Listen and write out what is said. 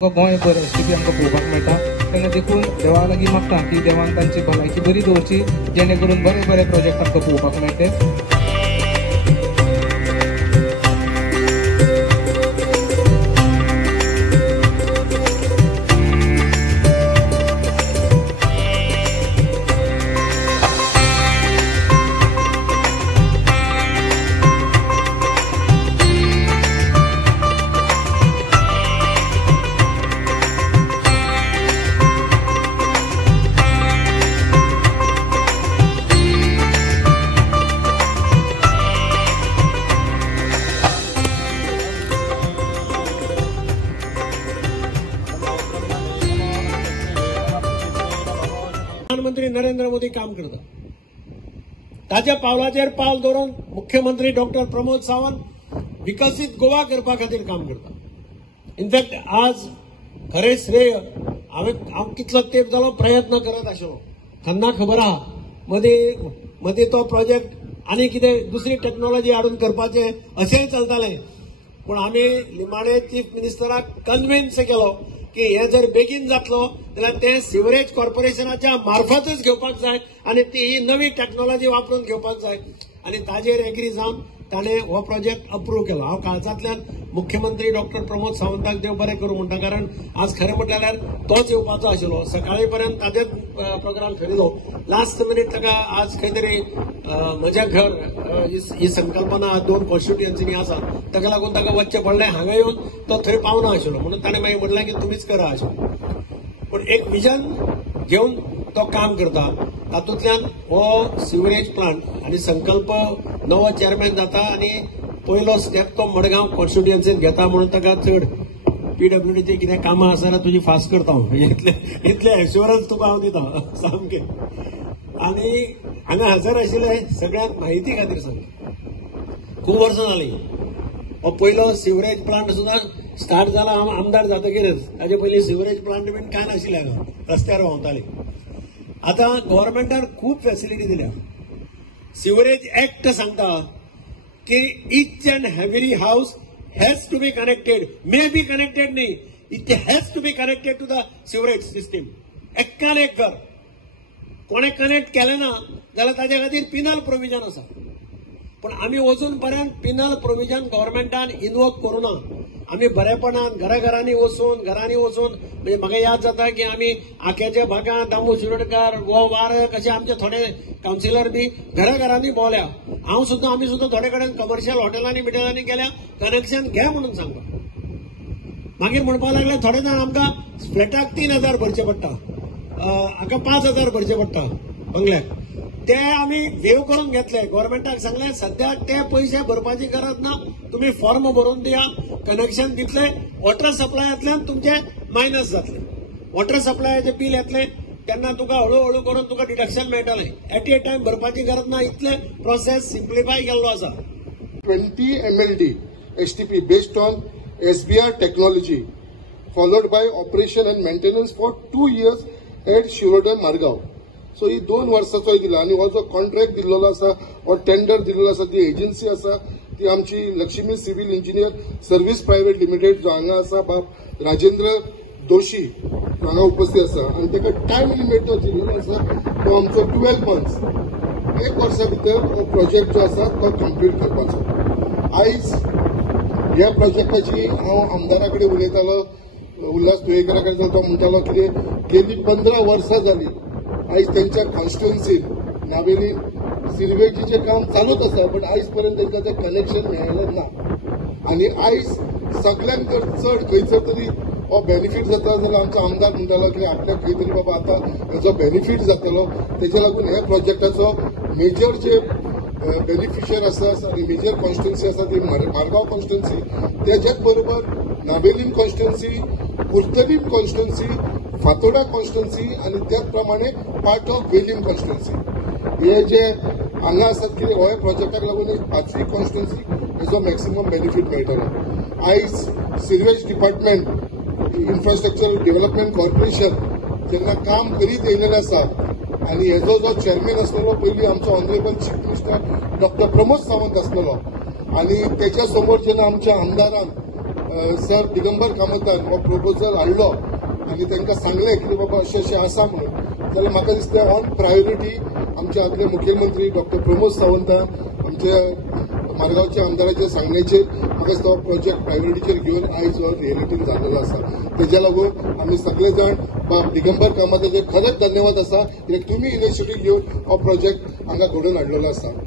गोंयभर एसटीपी आमकां पळोवपाक मेळटा तेन्ना देखून देवा लागीं मागता की देवान तांची भलायकी बरी दवरची जेणे करून बरे बरे प्रोजेक्ट आमकां पळोवपाक मेळटे. प्रधानमंत्री नरेंद्र मोदी काम करता ताच्या पावलाचेर पावल दवरून मुख्यमंत्री डॉक्टर प्रमोद सावंत विकसीत गोवा करपा खातीर काम करता. इनफॅक्ट आज खरें श्रेय हांव कितलो तेंप जालो प्रयत्न करत आशिल्लो. तेन्ना खबर आहा मदीं तो प्रोजेक्ट आनी कितें दुसरी टेक्नॉलॉजी हाडून करपाचें अशेंय चलतालें, पूण आमी निमाणे चीफ मिनिस्टराक कन्विन्स केलो की हे जर बेगीन जातलो जाल्यार ते सिवरेज कॉर्पोरेशनाच्या मार्फतच घेवपाक जाय आनी ती ही नवी टेक्नॉलॉजी वापरून घेवपाक जाय आनी ताजेर एग्री जावन ताणें हो प्रोजेक्ट अप्रूव्ह केलो. हांव काळजांतल्यान मुख्यमंत्री डॉक्टर प्रमोद सावंताक देव बरें करूं म्हणटा, कारण आज खरें म्हणल्यार तोच येवपाचो आशिल्लो. सकाळी पर्यंत ताजेच प्रोग्राम ठरिल्लो. लास्ट मिनीट ताका आज खंय तरी म्हजें घर ही संकल्पना 2 कॉन्स्टिट्युएन्सीनी आसा, ताका लागून ताका वचचें पडलें. हांगा येवन तो थंय पावना आशिल्लो म्हणून ताणें मागीर म्हणलें की तुमीच करा अशें. पूण एक विजन घेवन तो काम करता. तातूंतल्यान हो सिवरेज प्लांट आनी संकल्प नवो चेअरमॅन जाता आनी पयलो स्टेप तो मडगांव कॉन्स्टिट्युएन्सीत घेता म्हणून ताका चड पीडब्ल्यूडीची कितें कामां आसा जाल्यार तुजी फास्ट करता हांव इतले एश्युरन्स तुका हांव दिता सामकें. आनी हांगा हजर आशिल्ले सगळ्यांक म्हायती खातीर सांगता, खूब वर्सां जालीं हो पयलो सिवरेज प्लांट सुद्दां स्टार्ट जाला. हांव आमदार जातकीरच ताचे पयलीं सिवरेज प्लांट बीन कांय नाशिल्ले हांगा, रस्त्यार व्हांवताले. आतां गव्हर्नमेंटान खूब फॅसिलिटी दिल्या. सिवरेज एक्ट सांगता की each and every house has to be connected, may be connected न्ही, it has to be connected to the sewerage system. एक्कान एक घर कोणे कनेक्ट केलें ना जाल्यार ताचे खातीर पिनल प्रोविजन आसा. पूण आमी वचून पर्यंत पिनल प्रोविजन गव्हर्नमेंटान इनवोक करूना. आमी बरेपणान घरांनी वचून म्हणजे म्हाका याद जाता की आमी आख्याच्या भागांत दामू शिरोडकार वो वारक अशे आमचे थोडे कावन्सिलर बी घरांनी भोंवल्या. आमी सुद्दां थोडे कडेन कमर्शियल हॉटेलांनी बिटेलांनी गेल्या कनेक्शन घे म्हणून सांगपाक. मागीर म्हणपाक लागले थोडे जाण आमकां फ्लॅटाक 3,000 भरचे पडटा, हाका 5,000 भरचे पडटा बंगल्याक. ते आमी वेव करून घेतले. गव्हर्नमेंटाक सांगले सध्या ते पयशे भरपाची गरज ना, तुम्ही फॉर्म भरून दिया, कनेक्शन दितले. वॉटर सप्लायांतल्यान तुमचे मायनस जातले. वॉटर सप्लायाचे बील येतले तेन्ना तुका हळूहळू करून तुका डिडक्शन मेळटलें. एट ए टायम भरपाची गरज ना, इतले प्रोसेस सिम्प्लिफाय केल्लो आसा. 20 MLD STP based on SBR technology followed by operation and maintenance for 2 years at Shirodam Margaon. सो ही 2 वर्सांचो दिला आनी हो जो कॉन्ट्रॅक्ट दिल्लो आसा हो टेंडर दिल्लो आसा, ती एजन्सी आसा ती आमची Lakshmi civil engineer service private limited जो हांगा आसा बाब राजेंद्र दोशी हांगा उपस्थित आसा. आनी ताका टायम लिमीट जो दिल्लो आसा तो आमचो 12 मंथ्स, 1 वर्सा भितर हो प्रोजेक्ट जो आसा तो कंप्लीट करपाचो. आयज ह्या प्रोजेक्टाची हांव आमदारा कडेन उलयतालो, उल्हास तुयेकरा कडेन तो म्हणटालो कितें गेली 15 वर्सां जाली आयज त्यांच्या कॉन्स्टिट्युएन्सीत नावेली सिरवेजीचे काम चालूच आसा, पण आयज पर्यंत तांकां तें कनेक्शन मेळ्ळें ना. आनी आयज सगळ्यांक जर चड खंयसर तरी हो बेनिफीट जाता जाल्यार आमचो आमदार म्हणटालो की आपल्याक खंय तरी बाबा आतां हेचो बेनिफीट जातलो. तेच्या लागून ह्या प्रोजेक्टाचो मेजर जे बेनिफिशियर आसा आनी मेजर कॉन्स्टिट्युएन्सी आसा ती मारगांव कॉन्स्टिट्युएन्सी, तेच्याच बरोबर Navelim constituency, कुर्तलीम constituency, Fatorda constituency आणि त्याच प्रमाणे पार्ट ऑफ वेलीम कॉन्स्टिट्युएन्सी. हे जे हांगा आसात कितें हो प्रोजेक्टाक लागून 5वी कॉन्स्टिट्युएन्सी हेचो मॅक्सिमम बेनिफीट मेळटलो. आयज सिरवेज डिपार्टमेंट, इन्फ्रास्ट्रक्चर डेव्हलपमेंट कॉर्पोरेशन जेन्ना काम करीत येयलेलें आसा आनी हेजो जो चेअरमॅन आसलेलो पयलीं आमचो honourable chief minister doctor Pramod Sawant आसलेलो आनी तेच्या समोर जेन्ना आमच्या आमदारान सर दिगंबर कामतान हो प्रपोजल हाडलो आनी तांकां सांगलें की बाबा अशें आसा म्हणून, जाल्यार म्हाका दिसता ऑन प्रायोरिटी आमचे आदले मुख्यमंत्री डॉक्टर प्रमोद सावंता आमचे मारगांवच्या आमदाराच्या सांगण्याचेर म्हाका दिसता हो प्रोजेक्ट प्रायोरिटीचेर घेवन आयज हो रिएलिटीन जाल्लो आसा. तेज्या लागून आमी सगळे जाण बाब दिगंबर कामताचे खरेंच धन्यवाद आसा कित्याक तुमी इनिशिएटीव घेवन हो प्रोजेक्ट हांगा घडोवन हाडलेलो आसा.